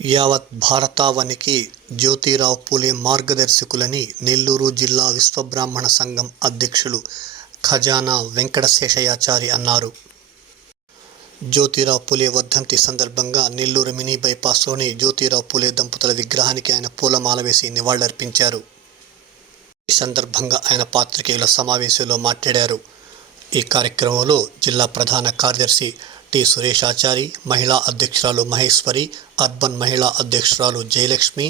యావత్ భారతావనికి జ్యోతిరావు పూలే మార్గదర్శకులని నెల్లూరు జిల్లా విశ్వబ్రాహ్మణ సంఘం అధ్యక్షులు ఖజానా వెంకట శేషయాచారి అన్నారు. జ్యోతిరావు పూలే వర్ధంతి సందర్భంగా నెల్లూరు మినీ బైపాస్లోని జ్యోతిరావు పూలే దంపతుల విగ్రహానికి ఆయన పూలమాల వేసి నివాళులర్పించారు. ఈ సందర్భంగా ఆయన పాత్రికేయుల సమావేశంలో మాట్లాడారు. ఈ కార్యక్రమంలో జిల్లా ప్రధాన కార్యదర్శి టి సురేషాచారి, మహిళా అధ్యక్షురాలు మహేశ్వరి, అర్బన్ మహిళా అధ్యక్షురాలు జయలక్ష్మి,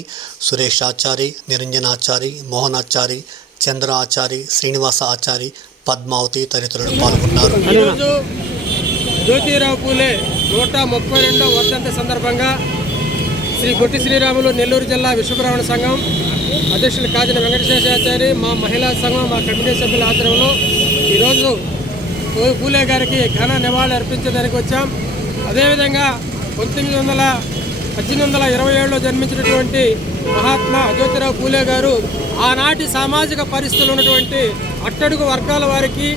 సురేషాచారి, నిరంజనాచారి, మోహనాచారి, చంద్ర ఆచారి, శ్రీనివాస ఆచారి, పద్మావతి తదితరులు పాల్గొన్నారు. జ్యోతిరావు పూలే 132వ వర్ధంతి సందర్భంగా శ్రీ పొట్టి శ్రీరాములు నెల్లూరు జిల్లా విశ్వబ్రాహ్మణ సంఘం అధ్యక్షులు కాజన వెంకటశేషాచారి, మా మహిళా సంఘం, మా కమిటీ సభ్యుల ఆధ్వర్యంలో ఈరోజు పూలే గారికి ఘన నివాళులు అర్పించడానికి వచ్చాం. అదేవిధంగా 1827లో జన్మించినటువంటి మహాత్మా జ్యోతిరావు పూలే గారు ఆనాటి సామాజిక పరిస్థితులు ఉన్నటువంటి అట్టడుగు వర్గాల వారికి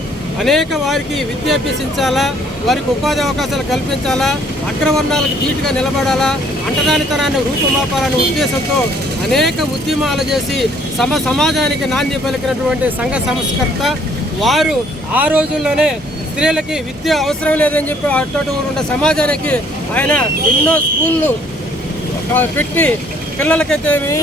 వారికి విద్య అభ్యసించాలా, వారికి ఉపాధి అవకాశాలు కల్పించాలా, అగ్రవర్ణాలకు ధీటుగా నిలబడాలా, అంటరానితనాన్ని రూపుమాపాలనే ఉద్దేశంతో అనేక ఉద్యమాలు చేసి సమాజానికి నాంది పలికినటువంటి సంఘ సంస్కర్త వారు. ఆ రోజుల్లోనే స్త్రీలకి విద్య అవసరం లేదని చెప్పి అట్టడుగు ఉన్న సమాజానికి ఆయన ఎన్నో స్కూళ్ళు పెట్టి పిల్లలకైతేమి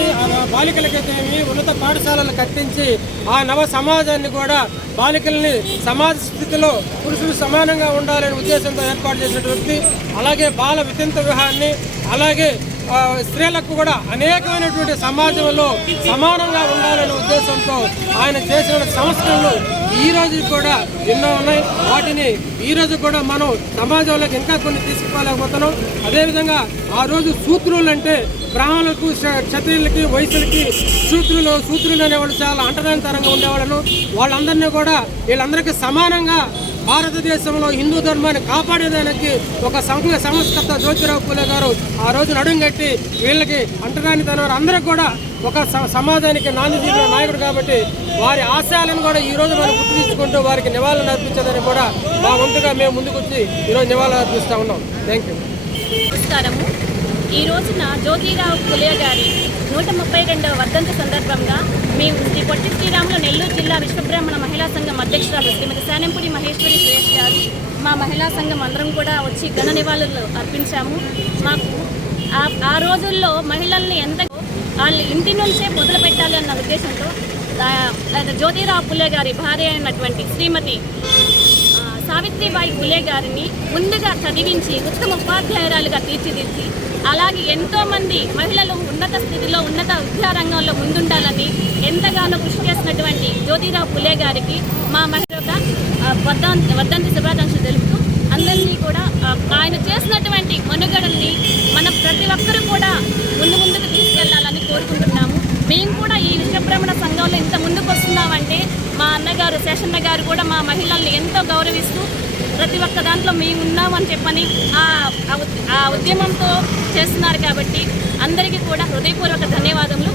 బాలికలకైతేమి ఉన్నత పాఠశాలలు కట్టించి ఆ నవ సమాజాన్ని కూడా బాలికల్ని సమాజ స్థితిలో పురుషులు సమానంగా ఉండాలనే ఉద్దేశంతో ఏర్పాటు చేసినటువంటి, అలాగే బాల వితంత వివాహాన్ని, అలాగే స్త్రీలకు కూడా అనేకమైనటువంటి సమాజంలో సమానంగా ఉండాలనే ఉద్దేశంతో ఆయన చేసిన సంస్కరణలు ఈ రోజు కూడా ఎన్నో ఉన్నాయి. వాటిని ఈరోజు కూడా మనం సమాజంలోకి ఇంకా కొన్ని తీసుకుపోలేకపోతున్నాం. అదేవిధంగా ఆ రోజు శూద్రులు అంటే బ్రాహ్మణులకు, క్షత్రియులకి, వైశ్యులకి శూద్రులు అనేవాళ్ళు చాలా అంటరానితనంగా ఉండేవాళ్ళను. వాళ్ళందరినీ కూడా వీళ్ళందరికీ సమానంగా భారతదేశంలో హిందూ ధర్మాన్ని కాపాడేదానికి ఒక సంస్కర్త జ్యోతిరావు పూలే గారు ఆ రోజు నడుంగట్టి వీళ్ళకి అంటరానితనం అందరికి కూడా ఒక సమాజానికి నాంది తీసిన నాయకుడు కాబట్టి వారి ఆశయాలను కూడా ఈరోజు మనం గుర్తించుకుంటూ వారికి నివాళులు అర్పించదని కూడా మా వంతుగా మేము ముందుకు వచ్చి ఈరోజు నివాళులు అర్పిస్తూ ఉన్నాం. Thank you. నమస్కారము. ఈ రోజున జ్యోతిరావు పూలే గారి 132వ వర్ధంతి సందర్భంగా మేము శ్రీ పొట్టి శ్రీరాములు నెల్లూరు జిల్లా విశ్వబ్రాహ్మణ మహిళా సంఘం అధ్యక్షురాలు శ్రీమతి శానంపూడి మహేశ్వరి సురేష్ గారు, మా మహిళా సంఘం అందరం కూడా వచ్చి ఘన నివాళులు అర్పించాము. మాకు ఆ రోజుల్లో మహిళల్ని వాళ్ళు ఇంటి నుంచే మొదలు పెట్టాలి అన్న ఉద్దేశంతో జ్యోతిరావు పూలే గారి భార్య అయినటువంటి శ్రీమతి సావిత్రిబాయి పూలే గారిని ముందుగా చదివించి ఉత్తమ ఉపాధ్యాయురాలుగా తీర్చిదిద్ది, అలాగే ఎంతోమంది మహిళలు ఉన్నత స్థితిలో ఉన్నత విద్యారంగంలో ముందుండాలని ఎంతగానో కృషి చేసినటువంటి జ్యోతిరావు పూలే గారికి మా మహిళగా వర్ధంతి శుభాకాంక్షలు తెలుపుతూ అందరినీ కూడా ఆయన చేసినటువంటి మనుగడల్ని మన ప్రతి ఒక్కరూ కూడా ముందుకు తీసుకెళ్లాలని కోరుకుంటున్నాము. మేము కూడా ఈ విశ్వబ్రాహ్మణ సంఘంలో ఇంత ముందుకు వస్తున్నామంటే మా అన్నగారు శేషన్న గారు కూడా మా మహిళల్ని ఎంతో గౌరవిస్తూ ప్రతి ఒక్క దాంట్లో మేము ఉన్నామని చెప్పని ఆ ఉద్యమంతో చేస్తున్నారు కాబట్టి అందరికీ కూడా హృదయపూర్వక ధన్యవాదములు.